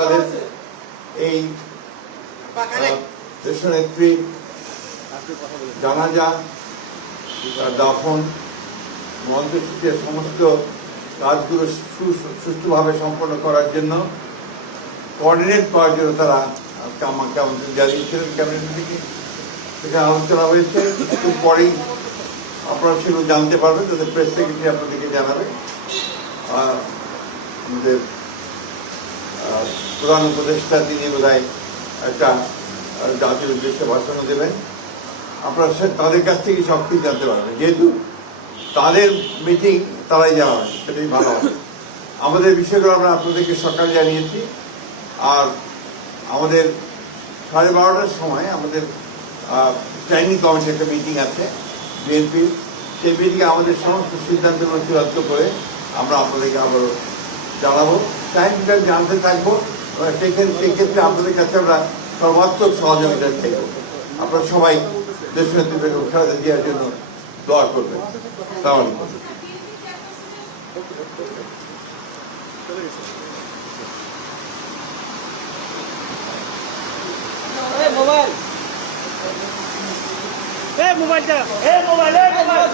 তাদের এই দেশনেত্রী জানাজা, দাফন, মন্ত্রসূচির সমস্ত কাজগুলো সুষ্ঠুভাবে সম্পন্ন করার জন্য কোঅর্ডিনেট করার জন্য তারা আমাকে আমন্ত্রণ জানিয়েছিলেন ক্যাবিনেট থেকে। সেখানে আলোচনা হয়েছে, একটু পরেই আপনারা সেগুলো জানতে পারবেন, তাদের প্রেস সেক্রেটারি আপনাদেরকে জানাবে। আমাদের প্রধান উপদেষ্টা তিনি বোধহয় একটা জাতির উদ্দেশ্যে ভাষণও দেবেন। আপনারা তাদের কাছ থেকে সব কিছু জানতে পারবেন, যেহেতু তাদের মিটিং তারাই জানাবেন, সেটাই ভালো হবে। আমাদের বিষয়গুলো আমরা আপনাদেরকে সকালে জানিয়েছি। আর আমাদের 12:30টার সময় আমাদের ট্রেনিং কমিটির একটা মিটিং আছে বিএনপির। সেই মিটিংয়ে আমাদের সমস্ত সিদ্ধান্তগুলো চূড়ান্ত করে আমরা আপনাদেরকে আবারও জানাবো। টাইমটা জানতে থাকবো, সেই ক্ষেত্রে আপনাদের কাছে আমরা সর্বাত্মক সহযোগিতা চাইব। আপনারা সবাই দেশনেত্রী বেগম খালেদা জিয়ার জন্য দোয়া করবেন। আসসালামু আলাইকুম। মোবাইলটা মোবাইল